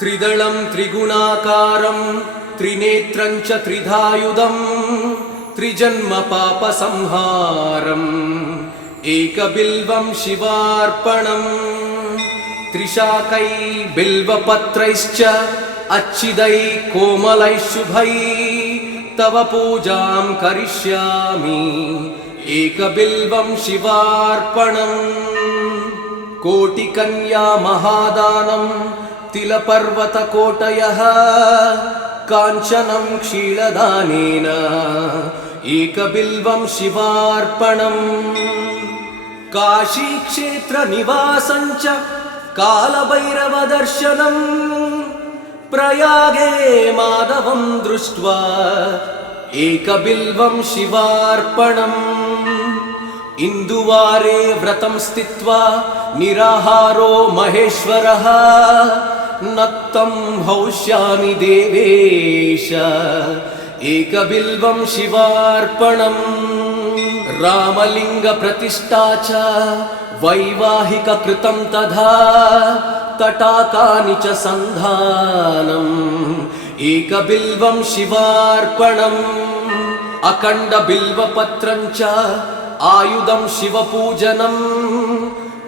त्रिदलं त्रिगुणाकारं त्रिनेत्रं च त्रिधायुधं त्रिजन्म पापसंहारम् एकबिल्वं शिवार्पणम् त्रिशाकै बिल्वपत्रैश्च अच्छिदै कोमलैः शुभै तव पूजां करिष्यामि एकबिल्वं शिवार्पणम् कोटिकन्या महादानं तिलपर्वतकोटयः काञ्चनं क्षीरदानेन एकबिल्वं शिवार्पणम् काशीक्षेत्रनिवासं च कालभैरवदर्शनम् प्रयागे माधवं दृष्ट्वा एकबिल्वं शिवार्पणम् इन्दुवारे व्रतं स्थित्वा निराहारो महेश्वरः नक्तं हौष्यामि देवेश एकबिल्वं शिवार्पणम् रामलिङ्गप्रतिष्ठा च वैवाहिककृतं तथा तटाकानि च सन्धानम् एकबिल्वं शिवार्पणम् अखण्डबिल्वपत्रं च आयुधं शिवपूजनं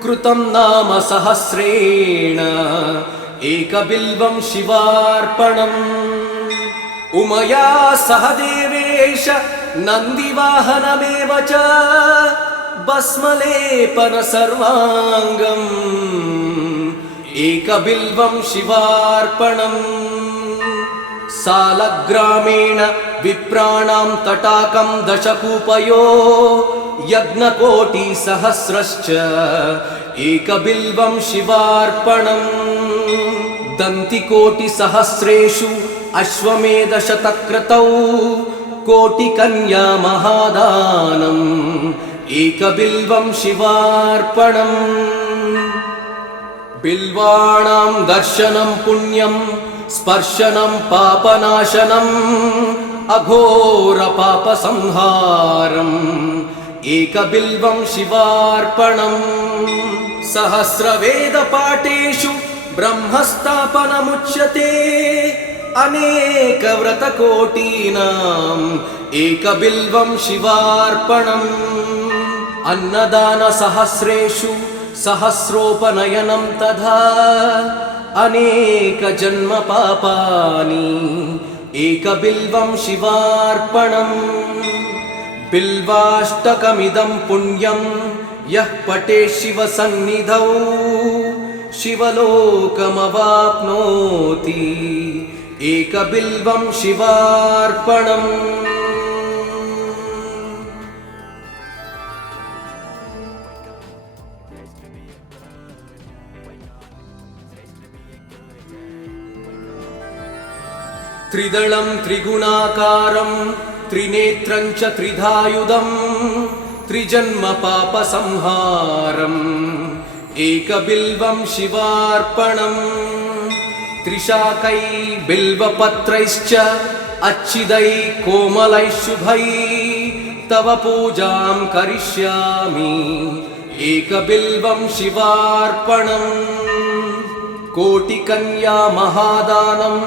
कृतं नाम सहस्रेण एकबिल्वं शिवार्पणम् उमया सह देवेश नन्दिवाहनमेव च भस्मलेपन सर्वाङ्गम् एकबिल्वं शिवार्पणम् सालग्रामेण विप्राणां तटाकं दशकूपयो यज्ञकोटिसहस्रश्च एकबिल्वं शिवार्पणम् दन्तिकोटिसहस्रेषु अश्वमेधशतक्रतौ कोटिकन्या महादानम् एकबिल्वं शिवार्पणम् बिल्वाणां दर्शनं पुण्यं स्पर्शनं पापनाशनम् अघोरपापसंहारम् एकबिल्वं शिवार्पणम् सहस्रवेदपाठेषु ब्रह्मस्थापनमुच्यते अनेकव्रतकोटीनाम् एकबिल्वं शिवार्पणम् अन्नदानसहस्रेषु सहस्रोपनयनं तथा अनेकजन्म पापानि एकबिल्वं शिवार्पणम् बिल्वाष्टकमिदं पुण्यं यः पठेत् शिवसन्निधौ शिवलोकमवाप्नोति एकबिल्वं शिवार्पणम् त्रिदलं त्रिगुणाकारं त्रिनेत्रं च त्रिधायुधं त्रिजन्म पापसंहारम् एकबिल्वं शिवार्पणम् त्रिशाकै बिल्वपत्रैश्च अच्छिदै कोमलैः शुभै तव पूजां करिष्यामि एकबिल्वं शिवार्पणम् कोटिकन्या महादानं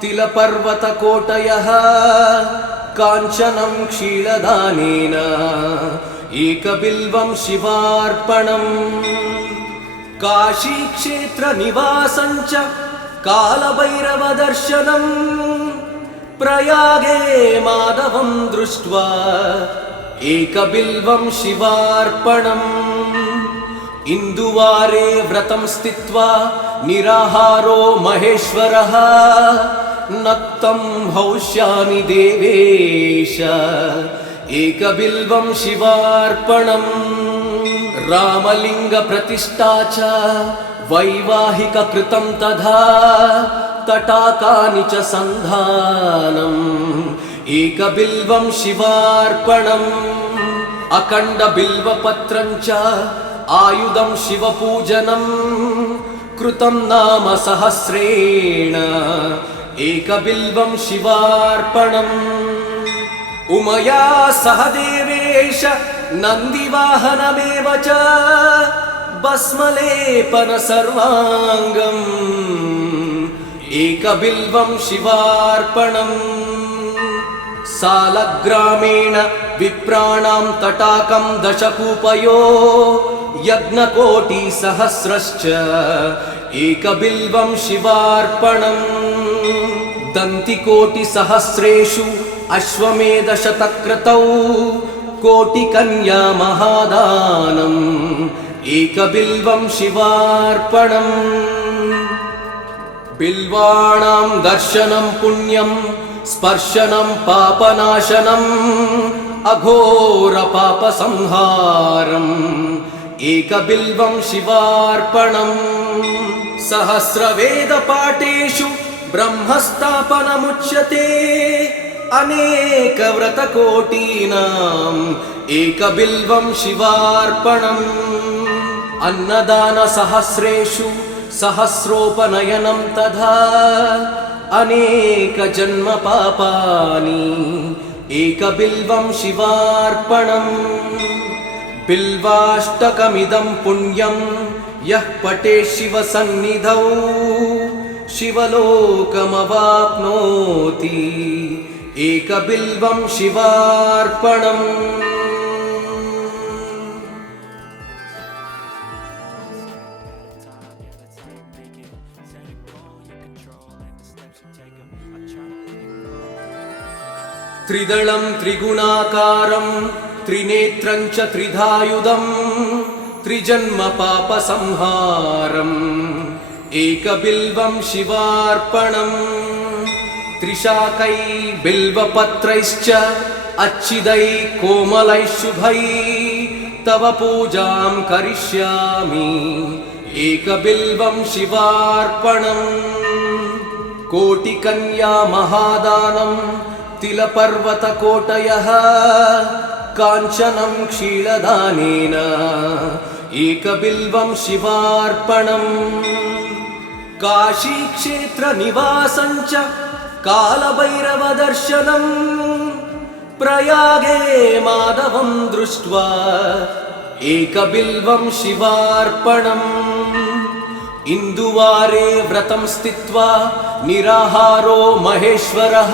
तिलपर्वतकोटयः काञ्चनं क्षीरदानेन एकबिल्वं शिवार्पणम् काशीक्षेत्रनिवासं च कालभैरवदर्शनम् प्रयागे माधवं दृष्ट्वा एकबिल्वं शिवार्पणम् इन्दुवारे व्रतं स्थित्वा निराहारो महेश्वरः नक्तं हौष्यामि देवेश एकबिल्वं शिवार्पणम् रामलिङ्गप्रतिष्ठा च वैवाहिककृतं तथा तटाकानि च सन्धानम् एकबिल्वं शिवार्पणम् अखण्डबिल्वपत्रं च आयुधं शिवपूजनं कृतं नाम सहस्रेण एकबिल्वं शिवार्पणम् उमया सह देवेश नन्दिवाहनमेव च भस्मलेपन सर्वाङ्गम् एकबिल्वं शिवार्पणम् सालग्रामेण विप्राणां तटाकं दशकूपयो यज्ञकोटिसहस्रश्च एकबिल्वं शिवार्पणम् दन्तिकोटिसहस्रेषु अश्वमेधशतक्रतौ कोटिकन्या महादानम् एकबिल्वं शिवार्पणम् बिल्वाणां दर्शनं पुण्यं स्पर्शनं पापनाशनम् अघोरपापसंहारम् एकबिल्वं शिवार्पणम् सहस्रवेदपाठेषु ब्रह्मस्थापनमुच्यते अनेकव्रतकोटीनाम् एकबिल्वं शिवार्पणम् अन्नदानसहस्रेषु सहस्रोपनयनं तथा अनेकजन्मपापानि एकबिल्वं शिवार्पणम् बिल्वाष्टकमिदं पुण्यं यः पठेत् शिवसन्निधौ शिवलोकमवाप्नोति एकबिल्वं शिवार्पणम् त्रिदलं त्रिगुणाकारं त्रिनेत्रं च त्रिधायुधं त्रिजन्मपापसंहारम् एकबिल्वं शिवार्पणम् त्रिशाकै बिल्वपत्रैश्च अच्छिदै कोमलैः शुभै तव पूजां करिष्यामि एकबिल्वं शिवार्पणम् कोटिकन्या महादानं तिलपर्वतकोटयः काञ्चनं क्षीरदानेन एकबिल्वं शिवार्पणम् काशीक्षेत्रनिवासं च कालभैरवदर्शनम् प्रयागे माधवं दृष्ट्वा एकबिल्वं शिवार्पणम् इन्दुवारे व्रतं स्थित्वा निराहारो महेश्वरः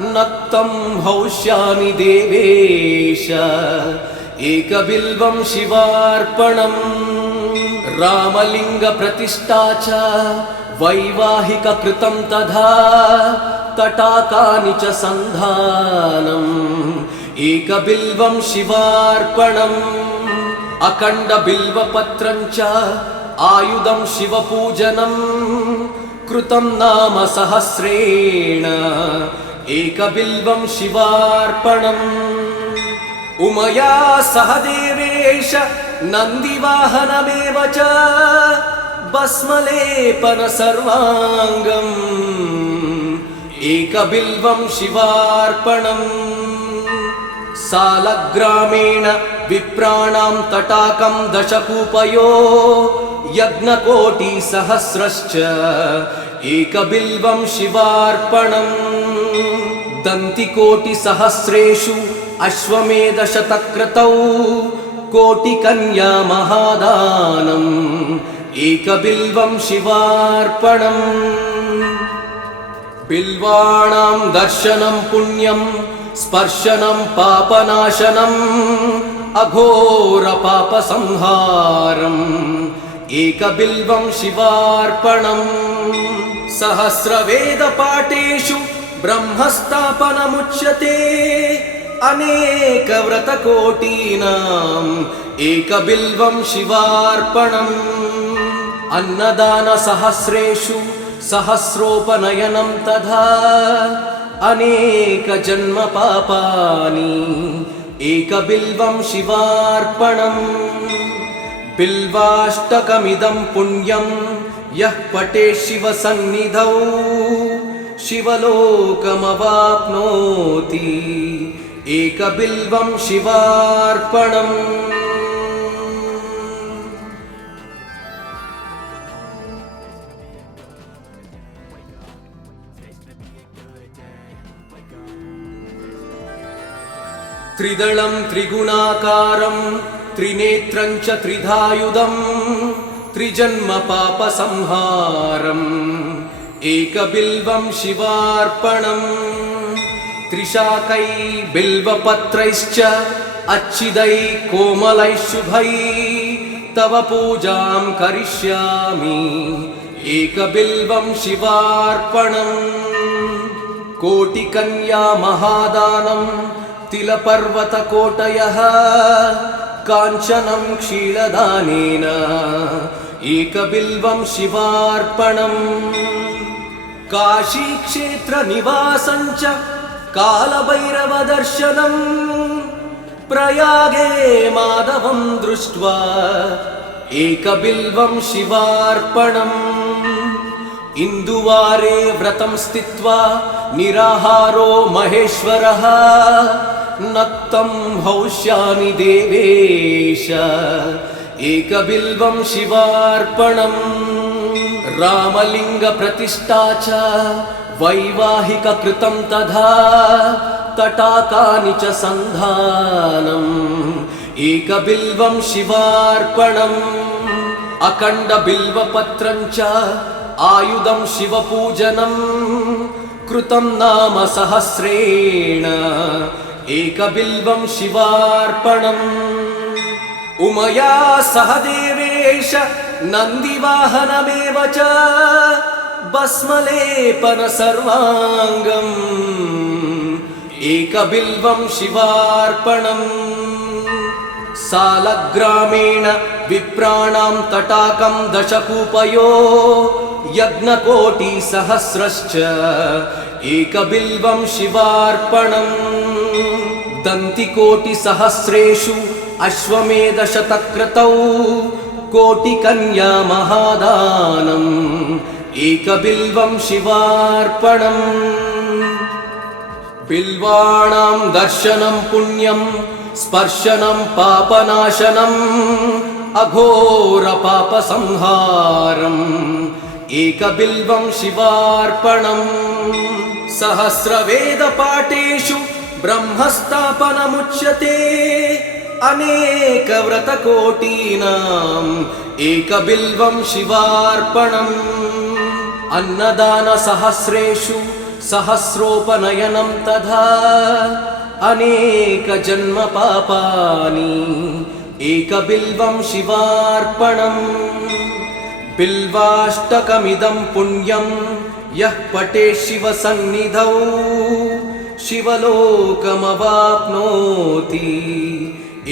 नक्तं हौष्यामि देवेश एकबिल्वं शिवार्पणम् रामलिङ्गप्रतिष्ठा च वैवाहिककृतं तथा तटाकानि च सन्धानम् एकबिल्वं शिवार्पणम् अखण्डबिल्वपत्रं च आयुधं शिवपूजनं कृतं नाम सहस्रेण एकबिल्वं शिवार्पणम् उमया सह देवेश नन्दिवाहनमेव च भस्मलेपन सर्वाङ्गम् एकबिल्वं शिवार्पणम् सालग्रामेण विप्राणां तटाकं दशकूपयो यज्ञकोटिसहस्रश्च एकबिल्वं शिवार्पणम् दन्तिकोटिसहस्रेषु अश्वमेधशतक्रतौ कोटिकन्या महादानम् एकबिल्वं शिवार्पणम् बिल्वाणां दर्शनं पुण्यं स्पर्शनं पापनाशनम् अघोरपापसंहारम् एकबिल्वं शिवार्पणम् सहस्रवेदपाठेषु ब्रह्मस्थापनमुच्यते अनेकव्रतकोटीनाम् एकबिल्वं शिवार्पणम् अन्नदानसहस्रेषु सहस्रोपनयनं तथा अनेकजन्मपापानि एकबिल्वं शिवार्पणम् बिल्वाष्टकमिदं पुण्यं यः पठेत् शिवसन्निधौ शिवलोकमवाप्नोति एकबिल्वं शिवार्पणम् त्रिदलं त्रिगुणाकारं त्रिनेत्रं च त्रिधायुधं त्रिजन्मपापसंहारम् एकबिल्वं शिवार्पणम् त्रिशाकै बिल्वपत्रैश्च अच्छिदै कोमलैः शुभै तव पूजां करिष्यामि एकबिल्वं शिवार्पणम् कोटिकन्या महादानं तिलपर्वतकोटयः काञ्चनं क्षीरदानेन एकबिल्वं शिवार्पणम् काशीक्षेत्रनिवासं च कालभैरवदर्शनम् प्रयागे माधवं दृष्ट्वा एकबिल्वं शिवार्पणम् इन्दुवारे व्रतं स्थित्वा निराहारो महेश्वरः नक्तं हौष्यामि देवेश एकबिल्वं शिवार्पणम् रामलिङ्गप्रतिष्ठा च वैवाहिककृतं तथा तटाकानि च सन्धानम् एकबिल्वं शिवार्पणम् अखण्डबिल्वपत्रं च आयुधं शिवपूजनं कृतं नाम सहस्रेण एकबिल्वं शिवार्पणम् उमया सह देवेश नन्दिवाहनमेव च भस्मलेपन सर्वाङ्गम् एकबिल्वं शिवार्पणम् सालग्रामेण विप्राणां तटाकं दशकूपयो यज्ञकोटिसहस्रश्च एकबिल्वं शिवार्पणम् दन्तिकोटिसहस्रेषु अश्वमेधशतक्रतौ कोटिकन्या महादानम् एकबिल्वं शिवार्पणम् बिल्वाणां दर्शनं पुण्यं स्पर्शनं पापनाशनम् अघोरपापसंहारम् एकबिल्वं शिवार्पणम् सहस्रवेदपाठेषु ब्रह्मस्थापनमुच्यते अनेकव्रतकोटीनाम् एकबिल्वं शिवार्पणम् अन्नदानसहस्रेषु सहस्रोपनयनं तथा अनेकजन्मपापानि एकबिल्वं शिवार्पणम् बिल्वाष्टकमिदं पुण्यं यः पठेत् शिवसन्निधौ शिवलोकमवाप्नोति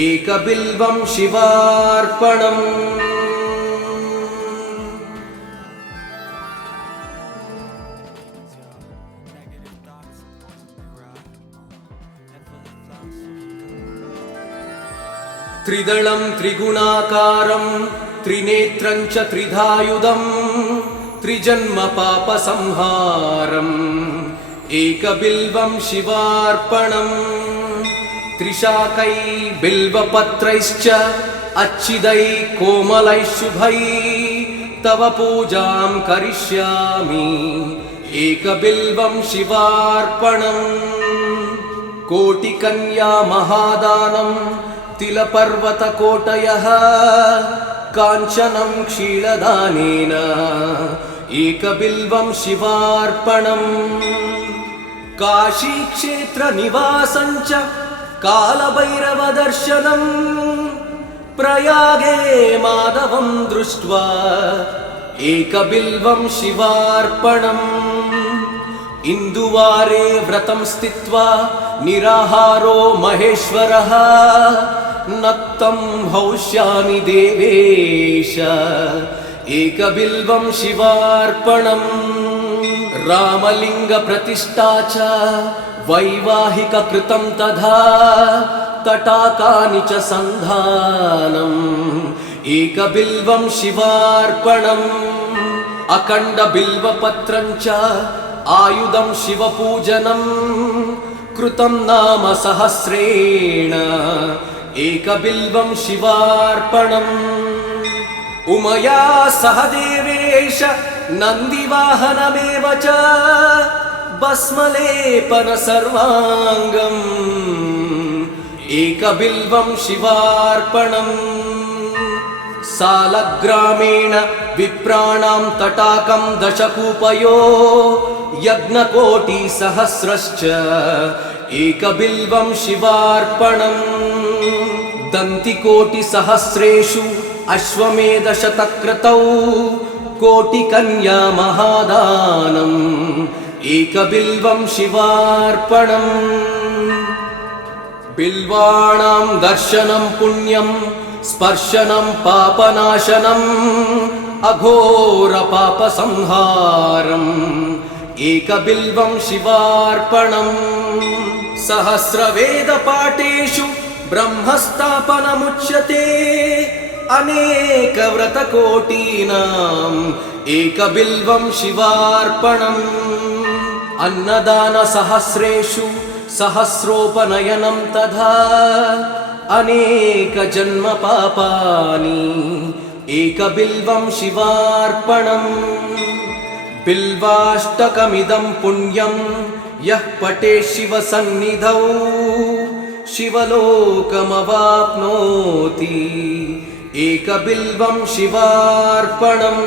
एकबिल्वं शिवार्पणम् त्रिदलं त्रिगुणाकारं त्रिनेत्रं च त्रिधायुधं त्रिजन्मपापसंहारम् एकबिल्वं शिवार्पणम् त्रिशाकै बिल्वपत्रैश्च अच्छिदै कोमलैः शुभै तव पूजां करिष्यामि एकबिल्वं शिवार्पणम् कोटिकन्या महादानं तिलपर्वतकोटयः काञ्चनं क्षीरदानेन एकबिल्वं शिवार्पणम् काशीक्षेत्रनिवासं च कालभैरवदर्शनम् प्रयागे माधवं दृष्ट्वा एकबिल्वं शिवार्पणम् इन्दुवारे व्रतं स्थित्वा निराहारो महेश्वरः नक्तं हौष्यामि देवेश एकबिल्वं शिवार्पणम् रामलिङ्गप्रतिष्ठा च वैवाहिककृतं तथा तटाकानि च सन्धानम् एकबिल्वं शिवार्पणम् अखण्डबिल्वपत्रं च आयुधं शिवपूजनं कृतं नाम सहस्रेण एकबिल्वं शिवार्पणम् उमया सह देवेश नन्दिवाहनमेव च भस्मलेपन सर्वाङ्गम् एकबिल्वं शिवार्पणम् सालग्रामेण विप्राणां तटाकं दशकूपयो यज्ञकोटिसहस्रश्च एकबिल्वं शिवार्पणम् दन्तिकोटिसहस्रेषु अश्वमेधशतक्रतौ कोटिकन्या महादानम् एकबिल्वं शिवार्पणम् बिल्वाणां दर्शनं पुण्यं स्पर्शनं पापनाशनम् अघोरपापसंहारम् एकबिल्वं शिवार्पणम् सहस्रवेदपाठेषु ब्रह्मस्थापनमुच्यते अनेकव्रतकोटीनाम् एकबिल्वं शिवार्पणम् अन्नदानसहस्रेषु सहस्रोपनयनं तथा अनेकजन्मपापानि एकबिल्वं शिवार्पणम् बिल्वाष्टकमिदं पुण्यं यः पठेत् शिवसन्निधौ शिवलोकमवाप्नोति एकबिल्वं शिवार्पणम्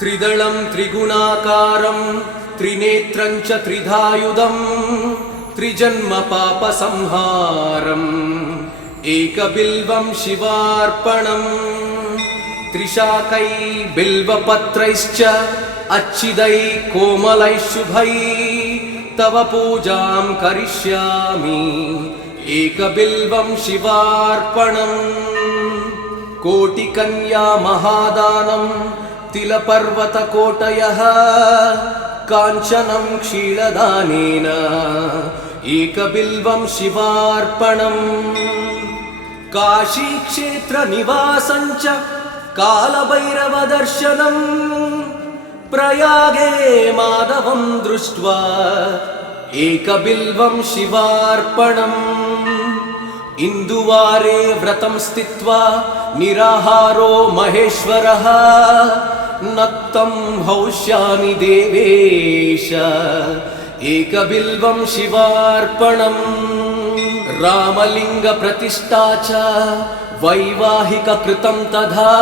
त्रिदलं त्रिगुणाकारं त्रिनेत्रं च त्रिधायुधं त्रिजन्मपापसंहारम् एकबिल्वं शिवार्पणम् त्रिशाकै बिल्वपत्रैश्च अच्छिदै कोमलैः शुभै तव पूजां करिष्यामि एकबिल्वं शिवार्पणम् कोटिकन्या महादानं तिलपर्वतकोटयः काञ्चनं क्षीरदानेन एकबिल्वं शिवार्पणम् काशीक्षेत्रनिवासं च कालभैरवदर्शनम् प्रयागे माधवं दृष्ट्वा एकबिल्वं शिवार्पणम् इन्दुवारे व्रतं स्थित्वा निराहारो महेश्वरः नक्तं हौष्यामि देवेश एकबिल्वं शिवार्पणम् रामलिङ्गप्रतिष्ठा च वैवाहिककृतं तथा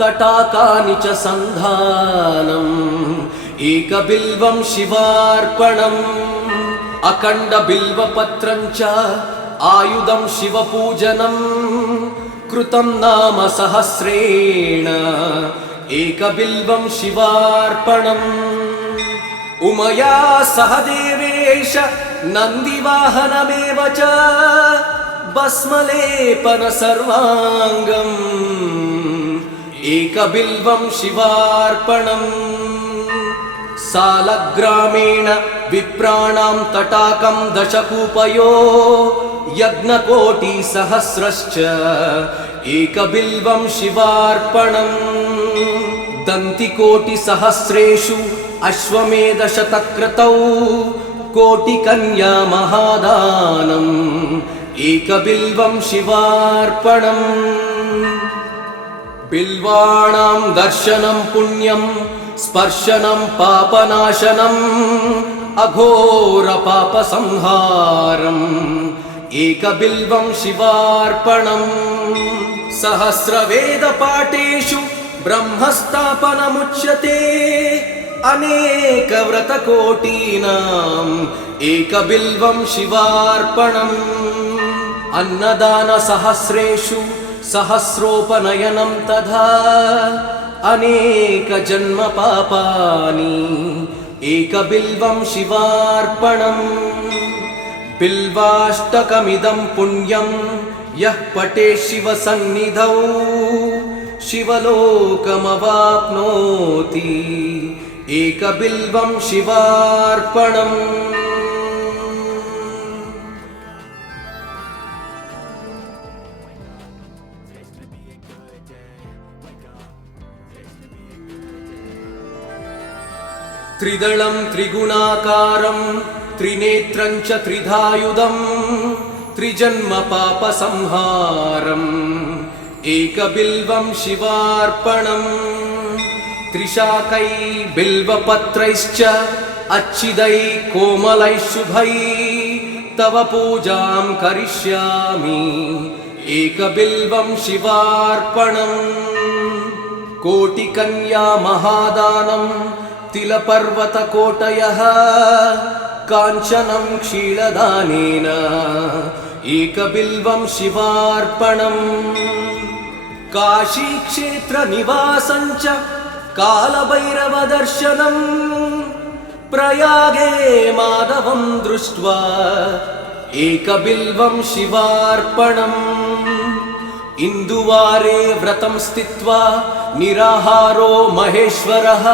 तटाकानि च सन्धानम् एकबिल्वं शिवार्पणम् अखण्डबिल्वपत्रं च आयुधं शिवपूजनं कृतं नाम सहस्रेण एकबिल्वं शिवार्पणम् उमया सह देवेश नन्दिवाहनमेव च भस्मलेपन सर्वाङ्गम् एकबिल्वं शिवार्पणम् सालग्रामेण विप्राणां तटाकं दशकूपयो यज्ञकोटिसहस्रश्च एकबिल्वं शिवार्पणम् दन्तिकोटिसहस्रेषु अश्वमेधशतक्रतौ कोटिकन्या महादानम् एकबिल्वं शिवार्पणम् बिल्वाणां दर्शनं पुण्यं स्पर्शनं पापनाशनम् अघोरपापसंहारम् एकबिल्वं शिवार्पणम् सहस्रवेदपाठेषु ब्रह्मस्थापनमुच्यते अनेकव्रतकोटीनाम् एकबिल्वं शिवार्पणम् अन्नदानसहस्रेषु सहस्रोपनयनं तथा अनेकजन्मपापानि एकबिल्वं शिवार्पणम् बिल्वाष्टकमिदं पुण्यं यः पठेत् शिवसन्निधौ शिवलोकमवाप्नोति एकबिल्वं शिवार्पणम् त्रिदलं त्रिगुणाकारं त्रिनेत्रं च त्रिधायुधं त्रिजन्मपापसंहारम् एकबिल्वं शिवार्पणम् त्रिशाकै बिल्वपत्रैश्च अच्छिदै कोमलैः शुभै तव पूजां करिष्यामि एकबिल्वं शिवार्पणम् कोटिकन्या महादानं तिलपर्वतकोटयः काञ्चनं क्षीरदानेन एकबिल्वं शिवार्पणम् काशीक्षेत्रनिवासञ्च कालभैरवदर्शनम् प्रयागे माधवं दृष्ट्वा एकबिल्वं शिवार्पणम् इन्दुवारे व्रतं स्थित्वा निराहारो महेश्वरः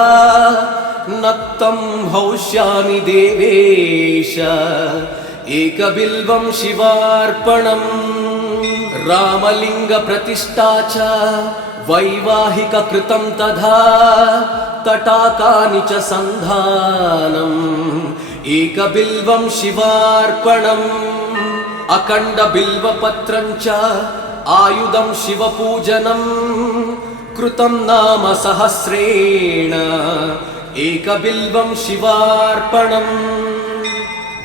नक्तं हौष्यामि देवेश एकबिल्वं शिवार्पणम् रामलिङ्गप्रतिष्ठा च वैवाहिककृतं तथा तटाकानि च सन्धानम् एकबिल्वं शिवार्पणम् अखण्डबिल्वपत्रं च आयुधं शिवपूजनं कृतं नाम सहस्रेण एकबिल्वं शिवार्पणम्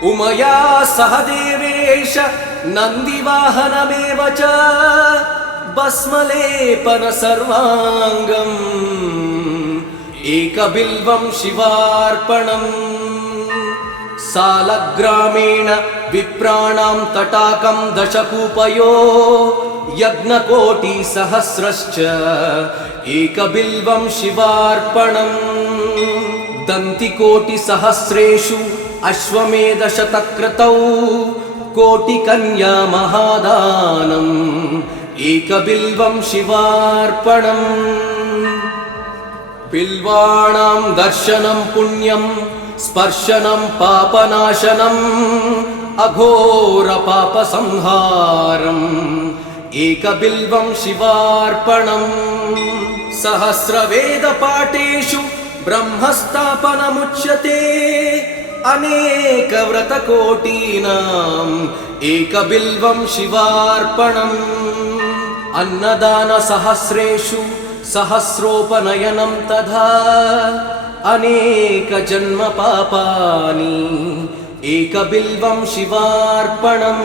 उमया सह देवेश नन्दिवाहनमेव च भस्मलेपन सर्वाङ्गम् एकबिल्वं शिवार्पणम् सालग्रामेण विप्राणां तटाकं दशकूपयो यज्ञकोटिसहस्रश्च एकबिल्वं शिवार्पणम् दन्तिकोटिसहस्रेषु अश्वमेधशतक्रतौ कोटिकन्या महादानम् एकबिल्वं शिवार्पणम् बिल्वाणां दर्शनं पुण्यं स्पर्शनं पापनाशनम् अघोरपापसंहारम् एकबिल्वं शिवार्पणम् सहस्रवेदपाठेषु ब्रह्मस्थापनमुच्यते अनेकव्रतकोटीनाम् एकबिल्वं शिवार्पणम् अन्नदानसहस्रेषु सहस्रोपनयनं तथा अनेकजन्मपापानि एकबिल्वं शिवार्पणम्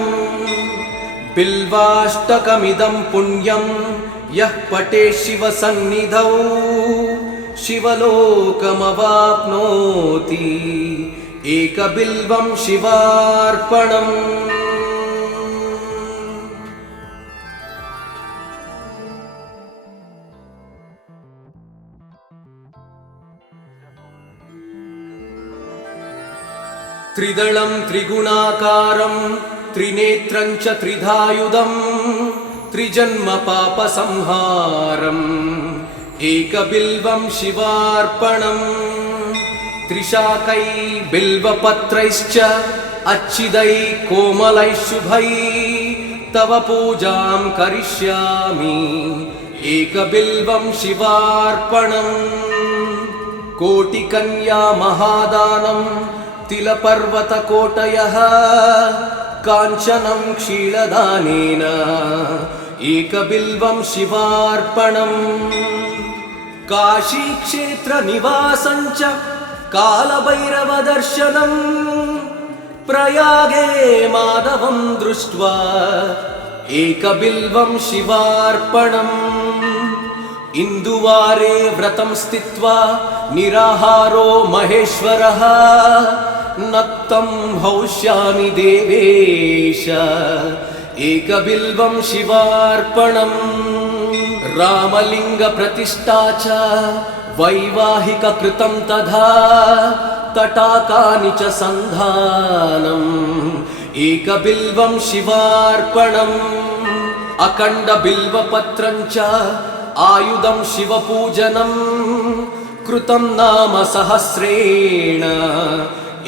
बिल्वाष्टकमिदं पुण्यं यः पठेत् शिवसन्निधौ शिवलोकमवाप्नोति एकबिल्वं शिवार्पणम् त्रिदलं त्रिगुणाकारं त्रिनेत्रं च त्रिधायुधं त्रिजन्मपापसंहारम् एकबिल्वं शिवार्पणम् त्रिशाकै बिल्वपत्रैश्च अच्छिदै कोमलैः शुभै तव पूजां करिष्यामि एकबिल्वं शिवार्पणम् कोटिकन्या महादानं तिलपर्वतकोटयः काञ्चनं क्षीरदानेन एकबिल्वं शिवार्पणम् काशीक्षेत्रनिवासञ्च कालभैरवदर्शनम् प्रयागे माधवं दृष्ट्वा एकबिल्वं शिवार्पणम् इन्दुवारे व्रतं स्थित्वा निराहारो महेश्वरः नक्तं हौष्यामि देवेश एकबिल्वं शिवार्पणम् रामलिङ्गप्रतिष्ठा च वैवाहिककृतं तथा तटाकानि च सन्धानम् एकबिल्वं शिवार्पणम् अखण्डबिल्वपत्रं च आयुधं शिवपूजनं कृतं नाम सहस्रेण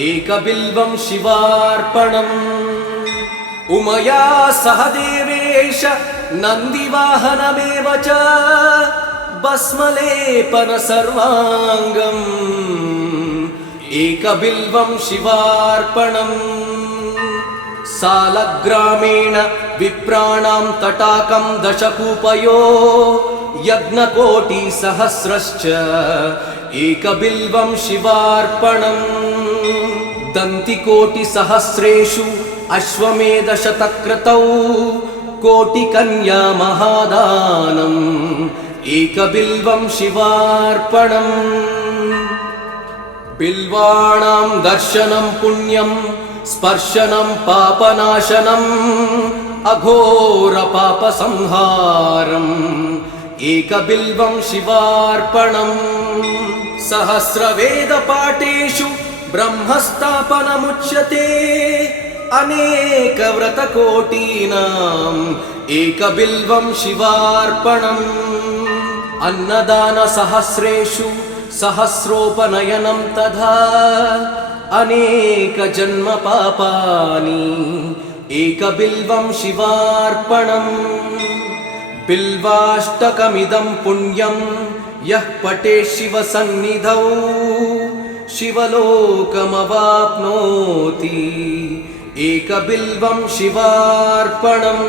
एकबिल्वं शिवार्पणम् उमया सह देवेश नन्दिवाहनमेव च भस्मलेपन सर्वाङ्गम् एकबिल्वं शिवार्पणम् सालग्रामेण विप्राणां तटाकं दशकूपयो यज्ञकोटिसहस्रश्च एकबिल्वं शिवार्पणम् दन्तिकोटिसहस्रेषु अश्वमेधशतक्रतौ कोटिकन्या महादानम् एकबिल्वं शिवार्पणम् बिल्वाणां दर्शनं पुण्यं स्पर्शनं पापनाशनम् अघोरपापसंहारम् एकबिल्वं शिवार्पणम् सहस्रवेदपाठेषु ब्रह्मस्थापनमुच्यते अनेकव्रतकोटीनाम् एकबिल्वं शिवार्पणम् अन्नदानसहस्रेषु सहस्रोपनयनं तथा अनेकजन्मपापानि एकबिल्वं शिवार्पणम् बिल्वाष्टकमिदं पुण्यं यः पठेत् शिवसन्निधौ शिवलोकमवाप्नोति एकबिल्वं शिवार्पणम्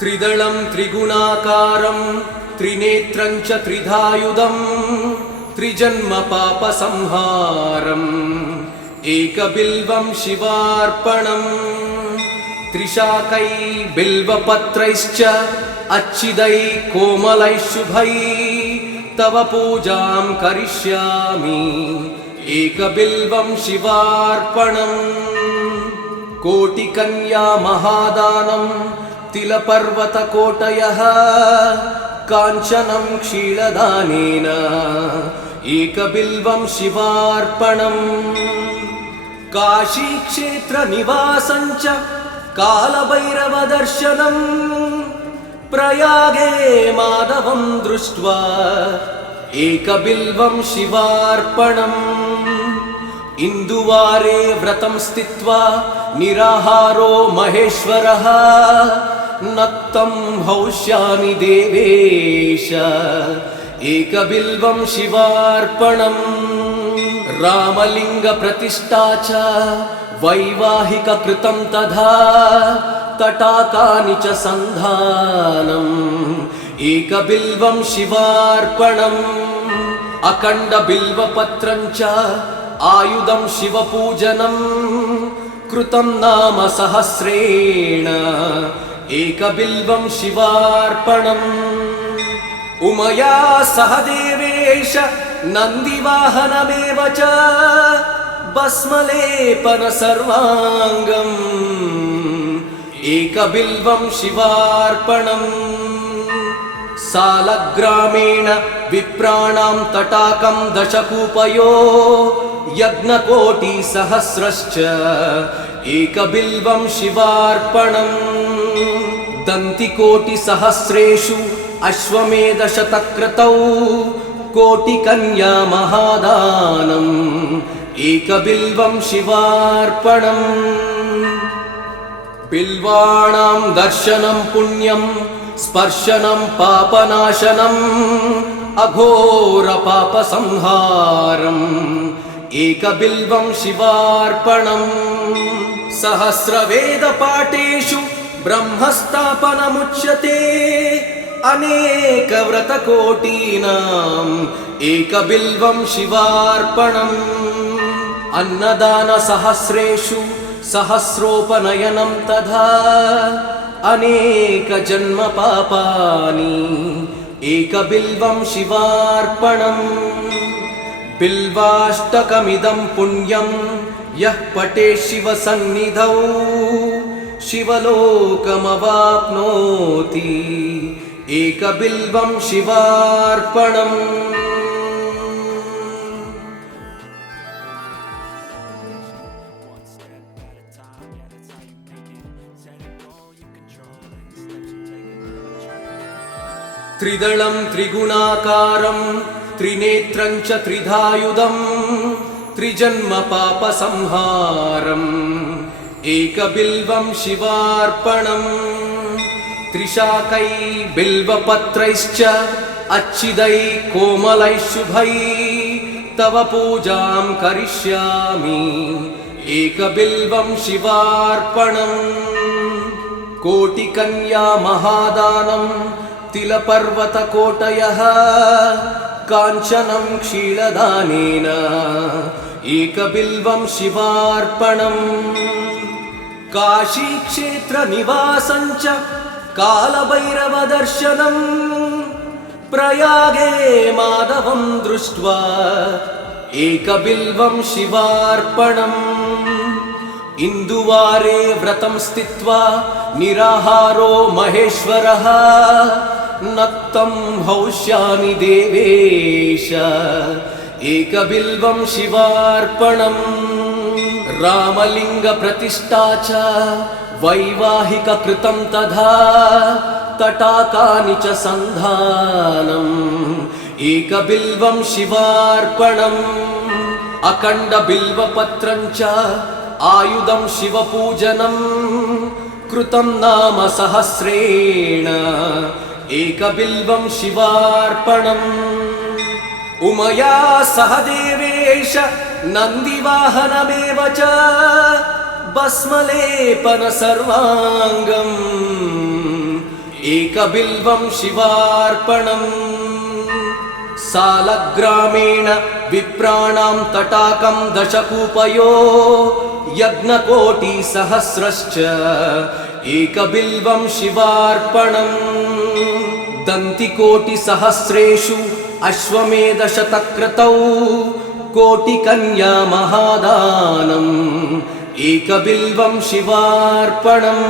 त्रिदलं त्रिगुणाकारं त्रिनेत्रं च त्रिधायुधं त्रिजन्मपापसंहारम् एकबिल्वं शिवार्पणम् त्रिशाकै बिल्वपत्रैश्च अच्छिदै कोमलैः शुभै तव पूजां करिष्यामि एकबिल्वं शिवार्पणम् कोटिकन्या महादानं तिलपर्वतकोटयः काञ्चनं क्षीरदानेन एकबिल्वं शिवार्पणम् काशीक्षेत्रनिवासं च कालभैरवदर्शनम् प्रयागे माधवं दृष्ट्वा एकबिल्वं शिवार्पणम् इन्दुवारे व्रतं स्थित्वा निराहारो महेश्वरः नक्तं हौष्यामि देवेश एकबिल्वं शिवार्पणम् रामलिङ्गप्रतिष्ठा च वैवाहिककृतं तथा तटाकानि च सन्धानम् एकबिल्वं शिवार्पणम् अखण्डबिल्वपत्रं च आयुधं शिवपूजनं कृतं नाम सहस्रेण एकबिल्वं शिवार्पणम् उमया सह देवेश नन्दिवाहनमेव च भस्मलेपन सर्वाङ्गम् एकबिल्वं शिवार्पणम् सालग्रामेण विप्राणां तटाकं दशकूपयो यज्ञकोटिसहस्रश्च एकबिल्वं शिवार्पणम् दन्तिकोटिसहस्रेषु अश्वमेधशतक्रतौ कोटिकन्या महादानम् एकबिल्वं शिवार्पणम् बिल्वाणां दर्शनं पुण्यं स्पर्शनं पापनाशनम् अघोरपापसंहारम् एकबिल्वं शिवार्पणम् सहस्रवेदपाठेषु ब्रह्मस्थापनमुच्यते अनेकव्रतकोटीनाम् एकबिल्वं शिवार्पणम् अन्नदानसहस्रेषु सहस्रोपनयनं तथा अनेकजन्मपापानि एकबिल्वं शिवार्पणम् बिल्वाष्टकमिदं पुण्यं यः पठेत् शिवसन्निधौ शिवलोकमवाप्नोति एकबिल्वं शिवार्पणम् त्रिदलं त्रिगुणाकारं त्रिनेत्रं च त्रिधायुधं त्रिजन्मपापसंहारम् एकबिल्वं शिवार्पणम् त्रिशाकै बिल्वपत्रैश्च अच्छिदै कोमलैः शुभै तव पूजां करिष्यामि एकबिल्वं शिवार्पणम् कोटिकन्या महादानं तिलपर्वतकोटयः काञ्चनं क्षीरदानेन एकबिल्वं शिवार्पणम् काशीक्षेत्रनिवासं च कालभैरवदर्शनम् प्रयागे माधवं दृष्ट्वा एकबिल्वं शिवार्पणम् इन्दुवारे व्रतं स्थित्वा निराहारो महेश्वरः नक्तं हौष्यामि देवेश एकबिल्वं शिवार्पणम् रामलिङ्गप्रतिष्ठा च वैवाहिककृतं तथा तटाकानि च सन्धानम् एकबिल्वं शिवार्पणम् अखण्डबिल्वपत्रं च आयुधं शिवपूजनं कृतं नाम सहस्रेण एकबिल्वं शिवार्पणम् उमया सह देवेश नन्दिवाहनमेव च भस्मलेपन सर्वाङ्गम् एकबिल्वं शिवार्पणम् सालग्रामेण विप्राणां तटाकं दशकूपयो यज्ञकोटिसहस्रश्च एकबिल्वं शिवार्पणम् दन्तिकोटिसहस्रेषु अश्वमेधशतक्रतौ कोटिकन्या महादानम् एकबिल्वं शिवार्पणम्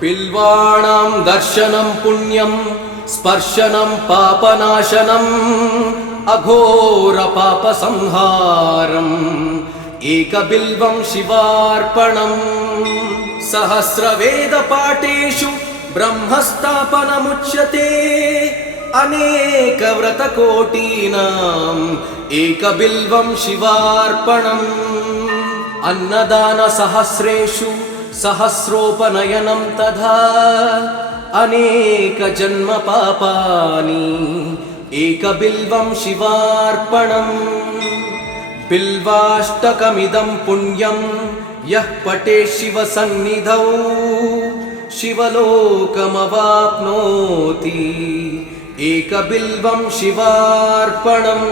बिल्वाणां दर्शनं पुण्यं स्पर्शनं पापनाशनम् अघोरपापसंहारम् एकबिल्वं शिवार्पणम् सहस्रवेदपाठेषु ब्रह्मस्थापनमुच्यते अनेकव्रतकोटीनाम् एकबिल्वं शिवार्पणम् अन्नदानसहस्रेषु सहस्रोपनयनं तथा अनेकजन्मपापानि एकबिल्वं शिवार्पणम् बिल्वाष्टकमिदं पुण्यं यः पठेत् शिवसन्निधौ शिवलोकमवाप्नोति एकबिल्वं शिवार्पणम्